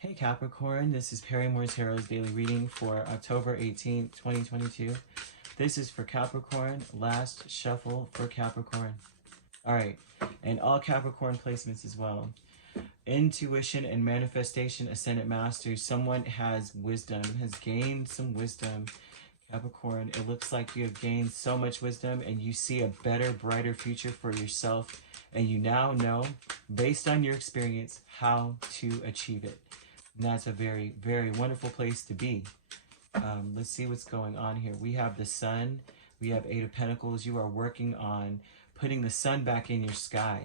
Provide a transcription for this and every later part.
Hey Capricorn, this is Perrymoretarot's daily reading for October 18th, 2022. This is for Capricorn, last shuffle for Capricorn. Alright, and all Capricorn placements as well. Intuition and manifestation, Ascendant Masters. Someone has wisdom, has gained some wisdom. Capricorn, it looks like you have gained so much wisdom and you see a better, brighter future for yourself. And you now know, based on your experience, how to achieve it. And that's a very, very wonderful place to be. Let's see what's going on here. We have the sun. We have Eight of Pentacles. You are working on putting the sun back in your sky,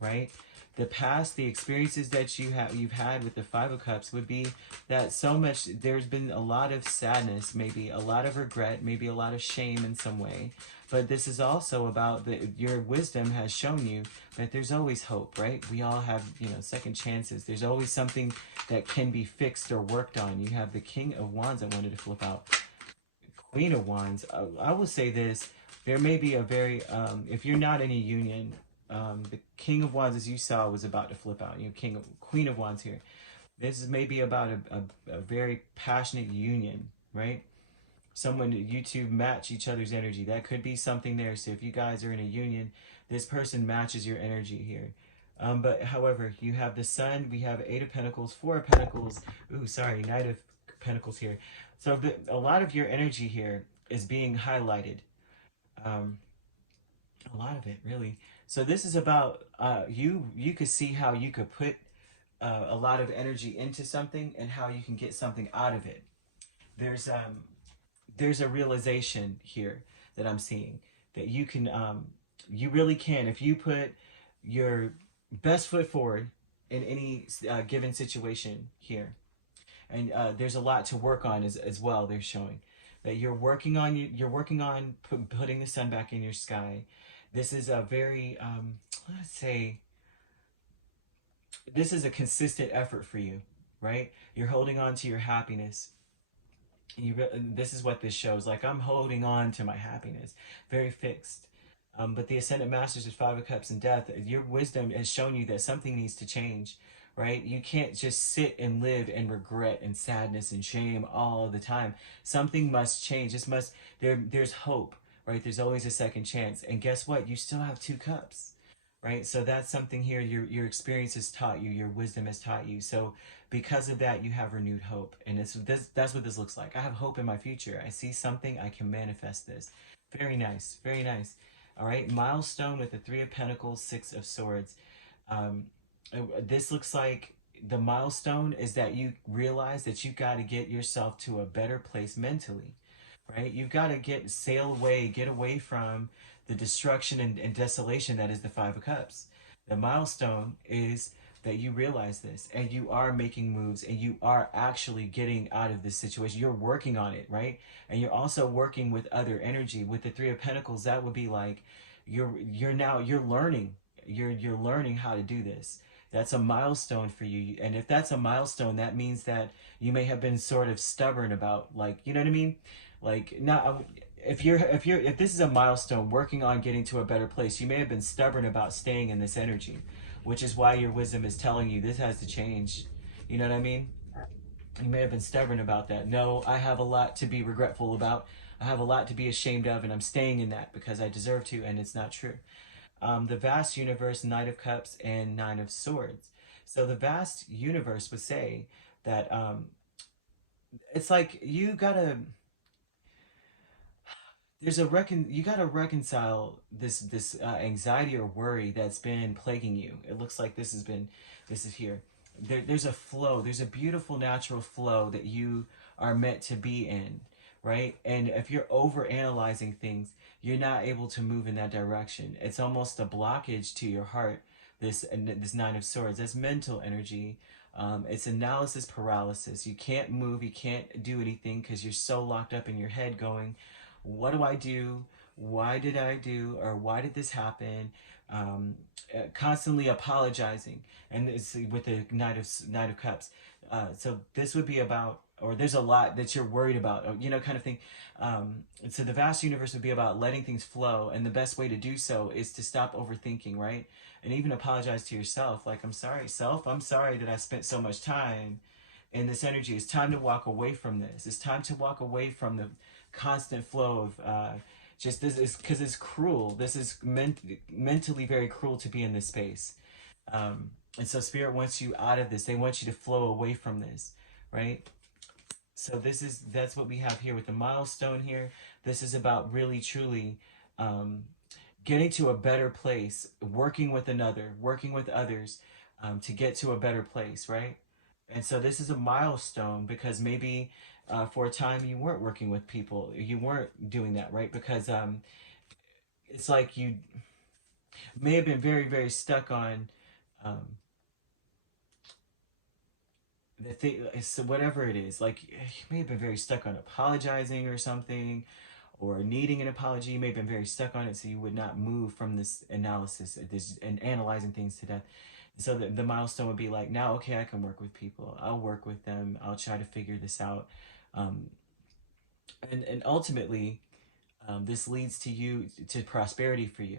right? The past, the experiences that you've had with the Five of Cups would be that so much, there's been a lot of sadness, maybe a lot of regret, maybe a lot of shame in some way. But this is also about your wisdom has shown you that there's always hope, right? We all have, second chances. There's always something that can be fixed or worked on. You have the King of Wands I wanted to flip out. Queen of Wands. I will say this. There may be a very, if you're not in a union, the King of Wands, as you saw, was about to flip out. Queen of Wands here. This is maybe about a very passionate union, right? Someone, you two match each other's energy. That could be something there. So if you guys are in a union, this person matches your energy here. But however, you have the sun, we have Eight of Pentacles, Four of Pentacles. Ooh, sorry, Knight of Pentacles here. So a lot of your energy here is being highlighted. A lot of it, really. So this is about you could see how you could put a lot of energy into something and how you can get something out of it. There's a realization here that I'm seeing that you can you really can, if you put your best foot forward in any given situation here. And there's a lot to work on as well. They're showing that you're working on putting the sun back in your sky. This is a very let's say this is a consistent effort for you, right? You're holding on to your happiness. This is what this shows. Like, I'm holding on to my happiness, very fixed. But the Ascendant Masters with Five of Cups and Death, your wisdom has shown you that something needs to change, right? You can't just sit and live in regret and sadness and shame all the time. Something must change. There's hope, right? There's always a second chance. And guess what? You still have two cups, right? So that's something here your experience has taught you, your wisdom has taught you. So because of that, you have renewed hope. And that's what this looks like. I have hope in my future. I see something, I can manifest this. Very nice, very nice. All right, milestone with the Three of Pentacles, Six of Swords. This looks like the milestone is that you realize that you got to get yourself to a better place mentally, right? You've got to get away from the destruction and desolation that is the Five of Cups. The milestone is that you realize this and you are making moves and you are actually getting out of this situation. You're working on it, right? And you're also working with other energy. With the Three of Pentacles, that would be like you're learning. You're learning how to do this. That's a milestone for you. And if that's a milestone, that means that you may have been sort of stubborn about, like, you know what I mean? Like, not if this is a milestone, working on getting to a better place, you may have been stubborn about staying in this energy, which is why your wisdom is telling you this has to change. You know what I mean? You may have been stubborn about that. No, I have a lot to be regretful about. I have a lot to be ashamed of, and I'm staying in that because I deserve to, and it's not true. The vast universe, Knight of Cups and Nine of Swords. So the vast universe would say that it's like you gotta you gotta reconcile this anxiety or worry that's been plaguing you. It looks like this is here. There's a flow. There's a beautiful natural flow that you are meant to be in, right? And if you're over analyzing things, you're not able to move in that direction. It's almost a blockage to your heart. This Nine of Swords. That's mental energy. It's analysis paralysis. You can't move. You can't do anything because you're so locked up in your head going, what do I do? Why did I do? Or why did this happen? Constantly apologizing. And it's with the Knight of Cups. So this would be about, or there's a lot that you're worried about, or, kind of thing. So the vast universe would be about letting things flow. And the best way to do so is to stop overthinking, right? And even apologize to yourself. Like, I'm sorry, self. I'm sorry that I spent so much time in this energy. It's time to walk away from this. It's time to walk away from the constant flow of just this is because it's cruel. This is mentally very cruel to be in this space. And so spirit wants you out of this. They want you to flow away from this, right? So that's what we have here with the milestone here. This is about really truly getting to a better place, working with another, working with others to get to a better place, right? And so this is a milestone because maybe for a time you weren't working with people, you weren't doing that, right? Because it's like you may have been very, very stuck on um, the thing, so whatever it is, like you may have been very stuck on apologizing or something, or needing an apology. You may have been very stuck on it, so you would not move from this analysis, this and analyzing things to death. So the milestone would be like, now, okay, I can work with people. I'll work with them. I'll try to figure this out. Um, and ultimately, this leads to you to prosperity for you.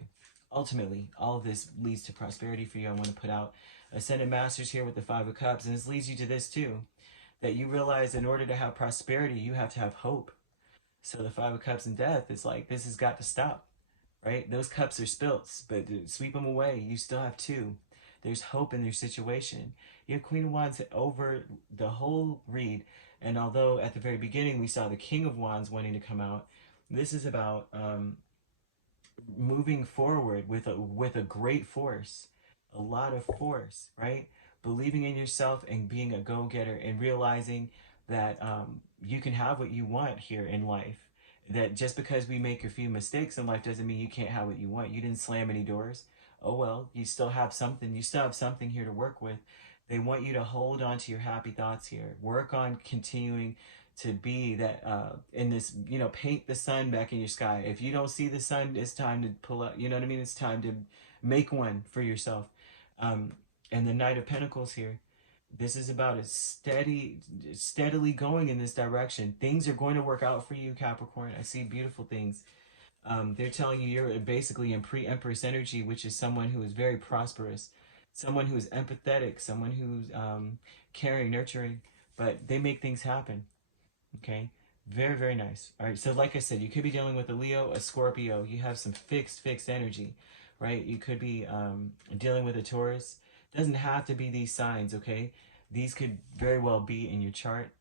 Ultimately, all of this leads to prosperity for you. I want to put out Ascended Masters here with the Five of Cups, and this leads you to this too, that you realize in order to have prosperity, you have to have hope. So the Five of Cups and Death is like, this has got to stop, right? Those cups are spilt, but sweep them away. You still have two. There's hope in their situation. You have Queen of Wands over the whole read, and although at the very beginning we saw the King of Wands wanting to come out, this is about moving forward with a great force, a lot of force, right? Believing in yourself and being a go-getter and realizing that you can have what you want here in life. That just because we make a few mistakes in life doesn't mean you can't have what you want. You didn't slam any doors. Oh well, you still have something. You still have something here to work with. They want you to hold on to your happy thoughts here. Work on continuing to be that in this, paint the sun back in your sky. If you don't see the sun, it's time to pull up, you know what I mean? It's time to make one for yourself. And the Knight of Pentacles here, this is about a steadily going in this direction. Things are going to work out for you, Capricorn. I see beautiful things. They're telling you you're basically in pre-Empress energy, which is someone who is very prosperous, someone who is empathetic, someone who's caring, nurturing, but they make things happen. Okay, very, very nice. All right, so like I said, you could be dealing with a Leo, a Scorpio. You have some fixed energy, right? You could be dealing with a Taurus. Doesn't have to be these signs, okay? These could very well be in your chart,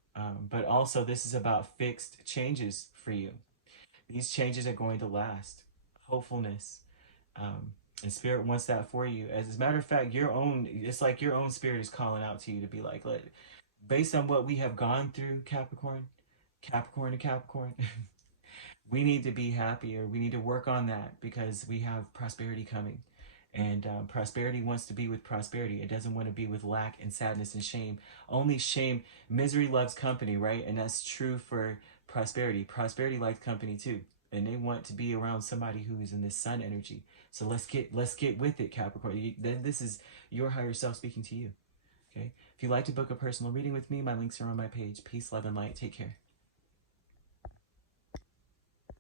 but also this is about fixed changes for you. These changes are going to last. Hopefulness. And Spirit wants that for you. As a matter of fact, it's like your own Spirit is calling out to you to be like, based on what we have gone through, Capricorn to Capricorn, we need to be happier. We need to work on that because we have prosperity coming. And prosperity wants to be with prosperity. It doesn't want to be with lack and sadness and shame. Only shame, misery loves company, right? And that's true for prosperity. Prosperity likes company too. And they want to be around somebody who is in this sun energy. So let's get with it, Capricorn. This is your higher self speaking to you. Okay? If you'd like to book a personal reading with me, my links are on my page. Peace, love, and light. Take care.